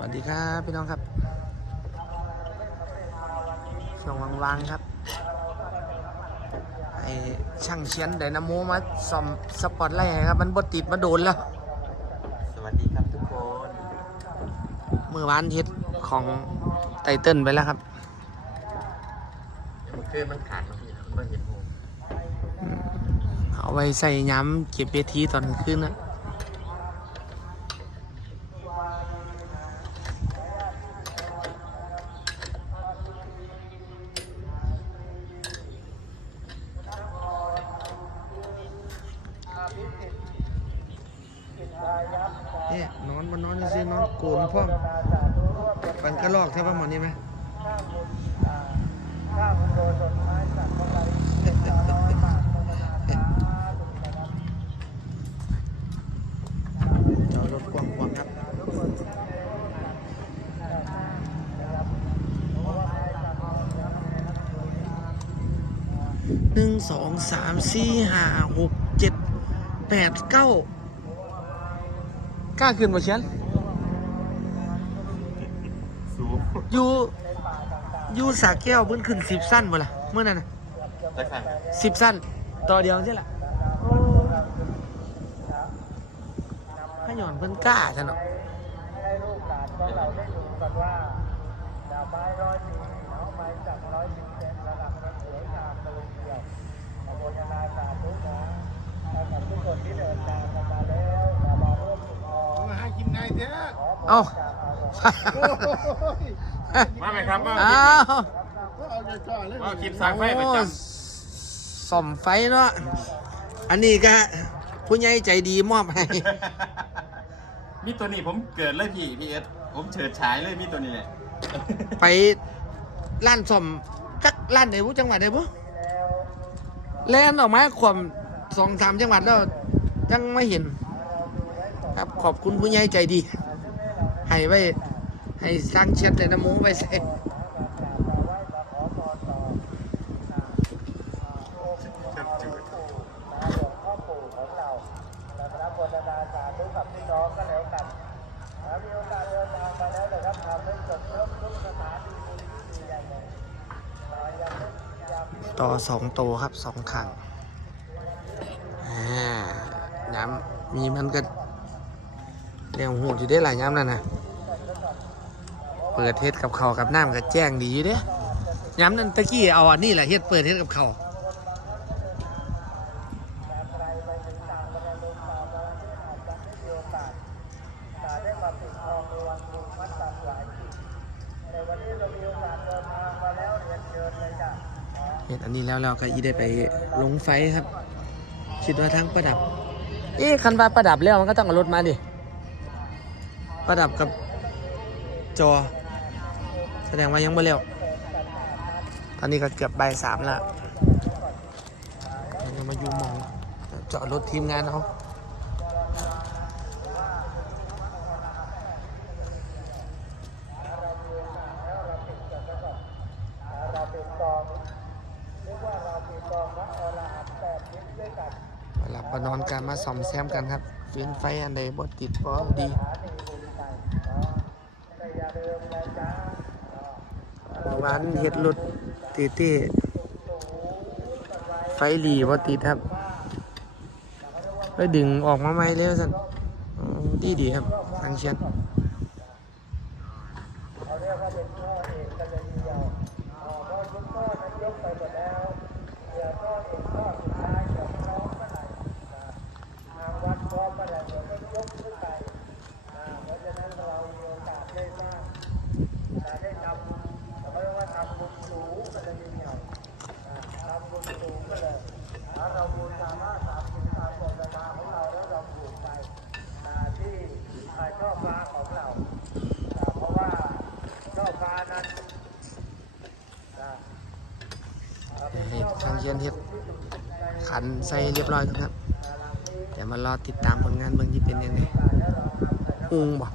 วัสดีครับพี่น้องครับ ช่วงว่างๆครับ ไอช่างเชียนไดนาโมมาซ่อมสปอตไลท์ให้ครับ มันบดติดมาโดนแล้ว สวัสดีครับทุกคนเมื่อวานเฮ็ดของไตเติ้ลไปแล้วครับมันคือมันขาดมาพี่มันเห็นโมเอาไว้ใส่ย้ำเก็บเวทีตอนกลางคืนนะเนี่ยนอนบนนอนซื้อนอน โกนพ่อมันกระลอกใช่ป่ะหมอนี่ไหมจอรถกว้างๆครับหนึ่งสองสามสี่ห้าหกเจ็ดแปดเก้า กล้าขึ้นมาเชียน สูง อยู่อยู่สาแก้วเพิ่นขึ้นสิบสั้นบ่ล่ะเมื่อนั้นน่ะจะสั่งสิบสั้น ต่อเดียวใช่ละถ้าหย่อนเพิ่นกล้าซะเนาะมาหากินไงเถอะเอ้ามา ไหมครับมาอ้าวก็เอาใจจ่อเลยมาคลิปสร้างไฟประจส่อมไฟเนาะ อันนี้ก็ผู้ใหญ่ใจดีมอบให้ำมีตัวนี้ผมเกิดเลยพี่พี่เอสผมเฉิดฉายเลยมีตัวนี้แหละไปร้านส่อมจักร้านไหนบุจังหวัดไหนบุแล่นออกมาขวมสองสามจังหวัดแล้วยังไม่เห็น ครับขอบคุณผู้ใหญ่ใจดี ให้ไว้ ให้สร้างเช็ดเลยนะมูไว้ใส่ต่อสองโตวครับสองขังอ่าย้ำมีมันก็เรียงหูอยู่ได้หลายย้ำนั่นนะ เปิดเทศกับเขากับน้ำก็แจ้งดีอยู่เด้ย้ำนั่นตะกี้เอาอันนี้แหละเฮ็ดเปิดเทศกับเขาเฮ็ดอันนี้แล้วเราก็อีได้ไปลงไฟครับ คิดว่าทั้งประดับ เอ๊ะคันว่าประดับแล้วมันก็ต้องเอารถมาดิ ประดับกับจอ ดงว่ายังไม่เร็ว ตอนนี้ก็เกือบบ่ายสามแล้วเรามาอยู่มองจอดรถทีมงานเขาหลับมานอนกันมาส่อมแซมกันครับฟินไฟอันใดบดติดพอดี เมื่อวานเฮ็ดรถตีตีไฟหลีบ่ติดครับไปดึงออกมาใหม่เร็วสันดีดีครับทางเชียน ให้ทางเชียนเฮ็ดขันใส่เรียบร้อยครับ เดี๋ยวมารอติดตามผลงานเมืองที่เป็นยังไงอุ้งบ่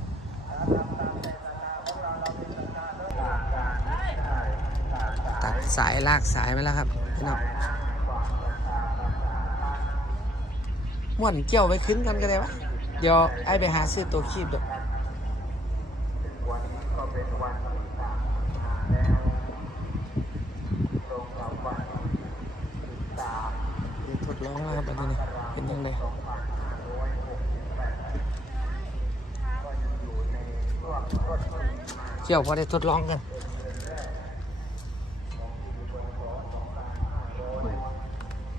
ตัดสายลากสายไปแล้วครับพี่น้องม่วนเกี่ยวไปขึ้นกันก็ได้วะเดี๋ยวไอ้ไปหาซื้อตัวคีบด้วย เกี่ยวพอได้ทดลองกัน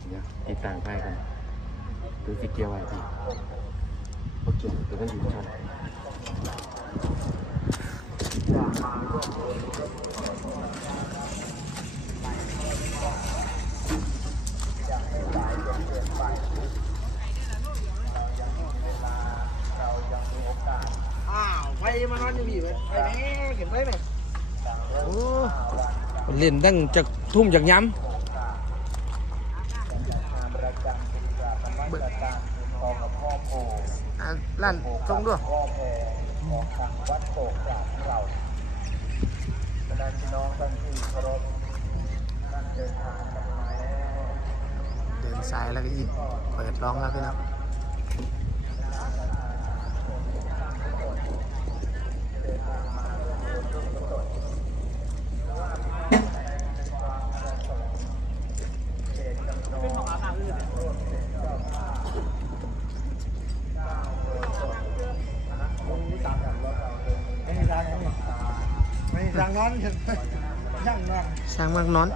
เดี๋ยวติดต่างไปกันดูสิเกียวไว้พี่โอเคเดี๋ยวมันอยู่ชั้น อ้าวไปมา นอนอยู่พี่ไปไปแม่เห็นไหมไหมโอ้เล่นตั้งจากทุ่มจากย้ำเบิดอะลั่นตรงด้วยเดินสายแล้วก็อีกเปิดร้องแล้วพี่น้อง ไม่สั่งนอนเห็นไหมย่านย่างมากนอน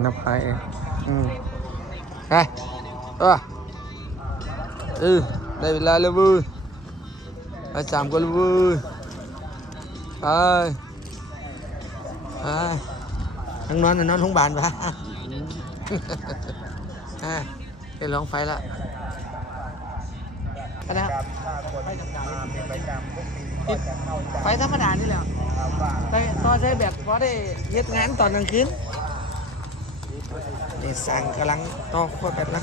กันนะพายอืมไปเออเออได้เวลาแล้วเว้ยไปสามคนแล้วเว้ยไปไปทั้งนอนน่ะนอนโรงพยาบาลปะอะไปลองไฟละไปนะครับติดไฟธรรมดานี่แหละไปต่อใช้แบบพอได้เฮ็ดงานตอนกลางคืน นี่สั่งกำลังต่อขั้วแบบนะ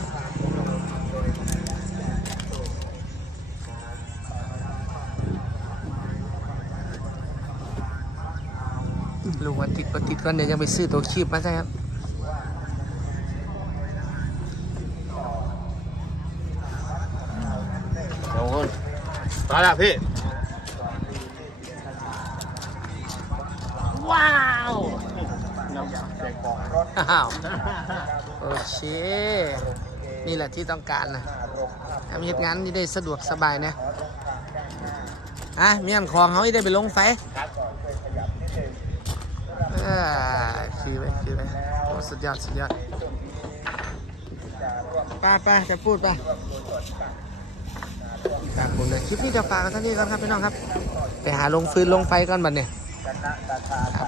ลูกว่าติดก็ติดก่อนเดี๋ยวยังไปซื้อตัวคีบมาใช่ครับสองคนมาแล้วพี่ ว้าวน้ำแจกข อ้าวโอเค นี่แหละที่ต้องการนะทำเหตุงานที่ได้สะดวกสบายนะอะเมียนของเขาได้ไปลงไฟเออคือไปคือไปโอ้สุดยอด สุดยอดป้าป้าจะพูดป้าครับผมเลยคลิปนี้จะฝากกันเท่านี้ก่อนครับพี่น้องครับ ไปหาลงฟืนลงไฟก่อนบัดเนี่ยครับ